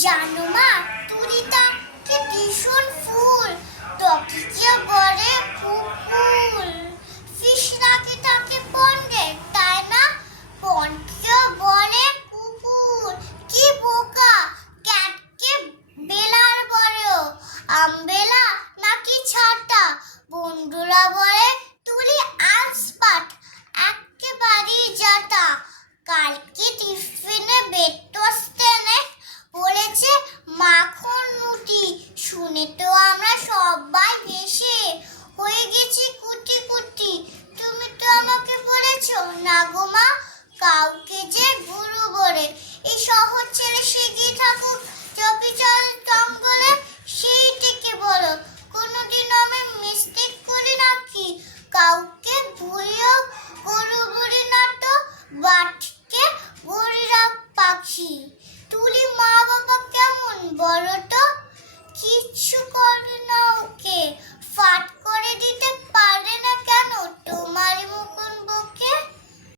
জানো মা, তুলিটা কি ভীষণ ফুল, টকিকে বলে ফুল। ফিশ নাকি তাকে পন্ডে, তাই না? পন্ডকে বলে কুকুর। কি বোকা! ক্যাটকে বেলার বড়, আমবেলা নাকি ছাতা। বন্ধুরা বলে তুলি আলসপাট, একেবারেই জাতা। কালকে টিফিনে বেড টোস্ট এনে বলেছে মাখন রুটি, শুনে তো আমরা সবাই হেসে হয়ে গেছি কুটি কুটি। তুমি তো আমাকে বলেছো না গো মা, কাউকে যে গুরু বলে। এই শহর ছেড়ে শিগগির থাকুক চপি চল